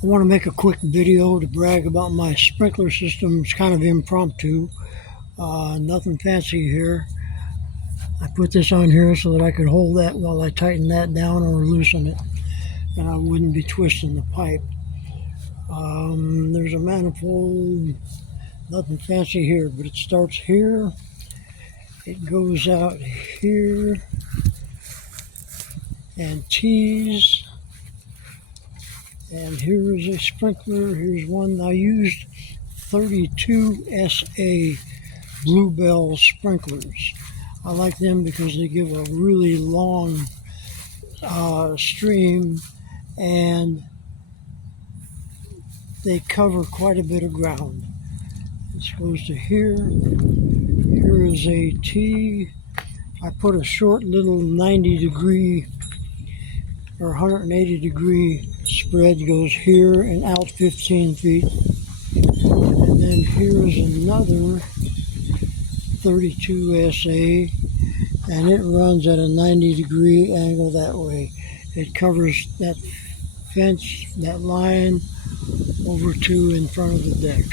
I want to make a quick video to brag about my sprinkler system. It's kind of impromptu, nothing fancy here. I put this on here so that I could hold that while I tighten that down or loosen it, and I wouldn't be twisting the pipe. There's a manifold, nothing fancy here, but it starts here, it goes out here, and tees. And here is a sprinkler. Here's one. I used 32 SA Bluebird sprinklers. I like them because they give a really long stream and they cover quite a bit of ground. This goes to here. Here is a T. I put a short little 90-degree or 180-degree spread, goes here and out 15 feet. And then here's another 32 SA, and it runs at a 90-degree angle that way. It covers that fence, that line, over to in front of the deck.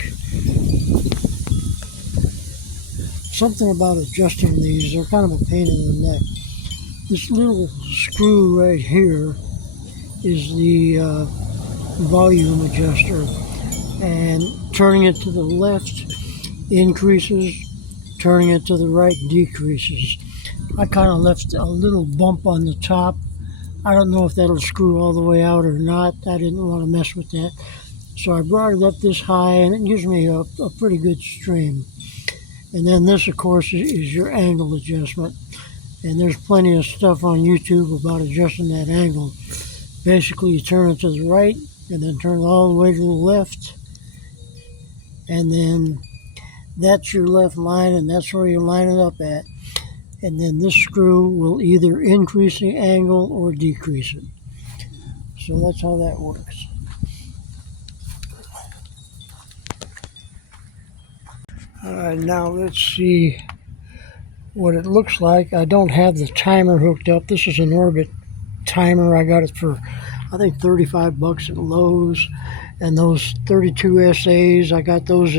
Something about adjusting these, they're kind of a pain in the neck. This little screw right here is the volume adjuster, and turning it to the left increases, turning it to the right decreases. I kind of left a little bump on the top. I don't know if that'll screw all the way out or not. I didn't want to mess with that. So I brought it up this high, and it gives me a pretty good stream. And then this, of course, is your angle adjustment. And there's plenty of stuff on YouTube about adjusting that angle. Basically, you turn it to the right, and then turn it all the way to the left. And then that's your left line, and that's where you line it up at. And then this screw will either increase the angle or decrease it. So that's how that works. Now let's see what it looks like. I don't have the timer hooked up. This is an Orbit timer. I got it for, I think, 35 bucks at Lowe's. And those 32 SAs, I got those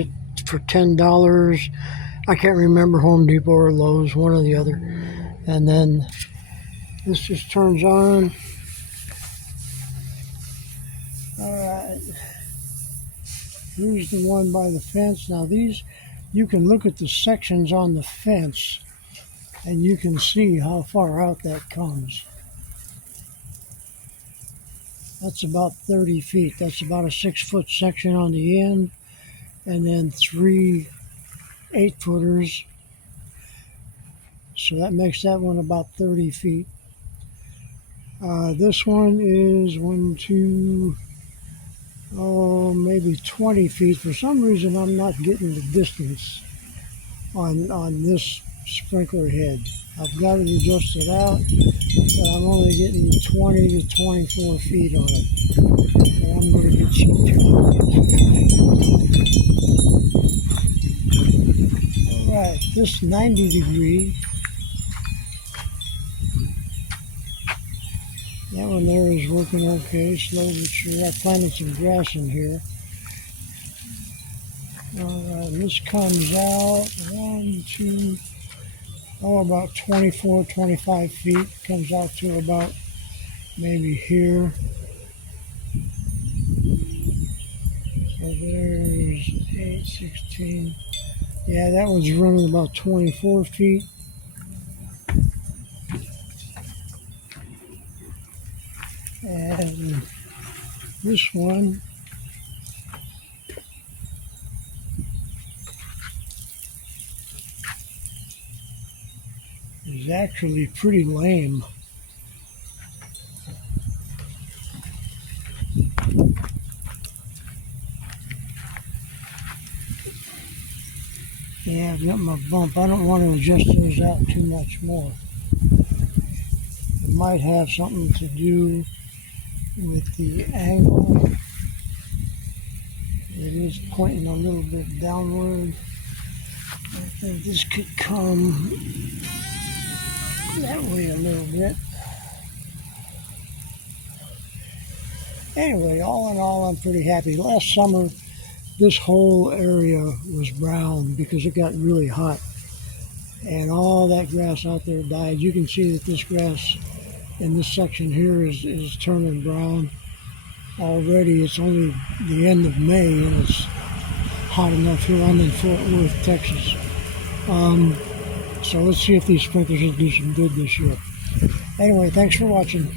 for $10. I can't remember, Home Depot or Lowe's, one or the other. And then this just turns on. Alright. Here's the one by the fence. Now these, you can look at the sections on the fence and you can see how far out that comes. That's about 30 feet. That's about a 6-foot section on the end, and then 3 8-footers. So that makes that one about 30 feet. This one is maybe 20 feet. For some reason, I'm not getting the distance on this sprinkler head. I've got it adjusted out, but I'm only getting 20 to 24 feet on it. And I'm going to get some. Alright, this 90-degree, that one there is working okay, slow but sure. I planted some grass in here. Alright, this comes out about 24, 25 feet. Comes out to about maybe here. So there's 8, 16. Yeah, that one's running about 24 feet. And this one is actually pretty lame. Yeah, I've got my bump. I don't want to adjust those out too much more. It might have something to do with the angle. It is pointing a little bit downward. I think this could come that way a little bit. Anyway, all in all, I'm pretty happy. Last summer, this whole area was brown because it got really hot. And all that grass out there died. You can see that this grass in this section here is turning brown already. It's only the end of May and it's hot enough here. I'm in Fort Worth, Texas. So let's see if these sprinklers will do some good this year. Anyway, thanks for watching.